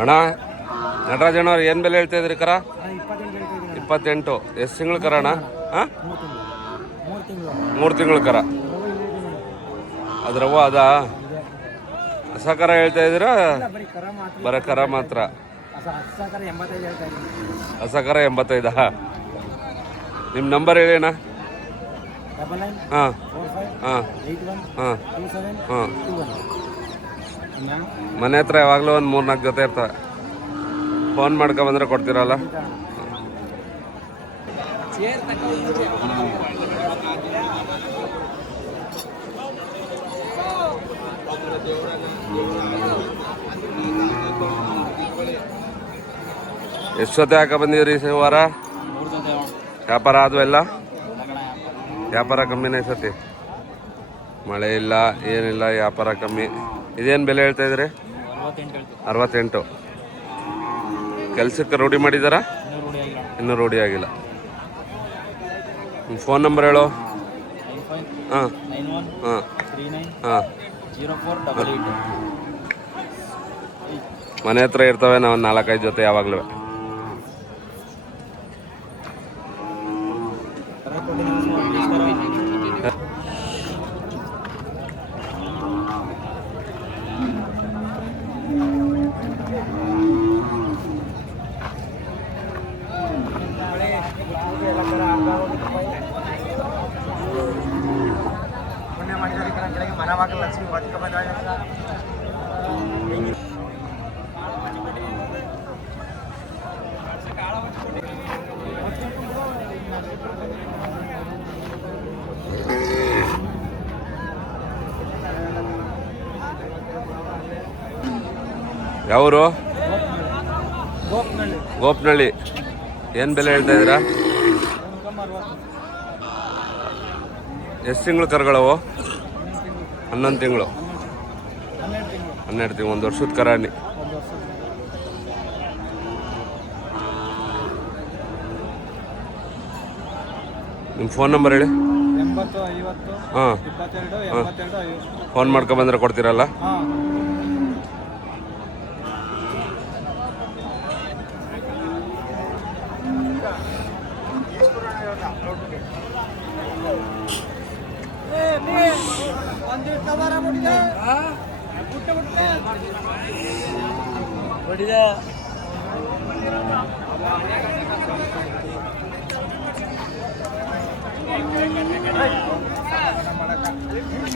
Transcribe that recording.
ಅಣ್ಣ ನಟರಾಜಣ್ಣವ್ರು ಏನು ಬೆಲೆ ಹೇಳ್ತಾ ಇದ್ರಿ ಕರ? 28. ಎಷ್ಟು ತಿಂಗಳು ಕರ ಅಣ್ಣ? ಹಾಂ, 3 ತಿಂಗಳು ಕರ. ಅದ್ರವ ಅದಾ ಹೊಸ ಕರ ಹೇಳ್ತಾ ಇದ್ದೀರಾ? ಬರ ಕರ ಮಾತ್ರ. ಹೊಸ ಕರ 85. ನಿಮ್ಮ ನಂಬರ್ ಹೇಳಿ ಅಣ್ಣ. ಹಾಂ ಹಾಂ ಹಾಂ ಹಾಂ. ಮನೆ ಹತ್ರ ಯಾವಾಗಲೂ ಒಂದು 3-4 ಜೊತೆ ಇರ್ತವೆ. ಫೋನ್ ಮಾಡ್ಕೊಬಂದ್ರೆ ಕೊಡ್ತೀರಲ್ಲ? ಎಷ್ಟು ಜೊತೆ ಹಾಕ ಬಂದಿದ್ರಿ ಈ ವಾರ? ವ್ಯಾಪಾರ ಆದ್ವೆಲ್ಲ? ವ್ಯಾಪಾರ ಕಮ್ಮಿನೇ ಸತಿ. ಮಳೆ ಇಲ್ಲ ಏನಿಲ್ಲ, ವ್ಯಾಪಾರ ಕಮ್ಮಿ. ಇದೇನು ಬೆಲೆ ಹೇಳ್ತಾ ಇದ್ರಿ? 68. ಕೆಲ್ಸಕ್ಕೆ ರೂಢಿ ಮಾಡಿದಾರಾ? ಇನ್ನೂ ರೂಢಿ ಆಗಿಲ್ಲ. ನಿಮ್ಮ ಫೋನ್ ನಂಬರ್ ಹೇಳು. ಹಾಂ ಹಾಂ ಹಾಂ. ಮನೆ ಹತ್ರ ಇರ್ತವೆ ನಾವು 4-5 ಜೊತೆ ಯಾವಾಗಲೂ. ಯಾವರು? ಗೋಪ್ನಳ್ಳಿ. ಏನು ಬೆಲೆ ಹೇಳ್ತಾ ಇದ್ದೀರಾ? ಎಷ್ಟು ತಿಂಗಳು ಕರುಗಳವು? 11 ತಿಂಗಳು. 12 ತಿಂಗಳು. 1 ವರ್ಷದ ಕರಾಣಿ. ನಿಮ್ಮ ಫೋನ್ ನಂಬರ್ ಹೇಳಿ. 80 50 ಹಾಂ 22 82 ಫೋನ್ ಮಾಡ್ಕೊಂಬಂದ್ರೆ ಕೊಡ್ತೀರಲ್ಲ? ಹಾಂ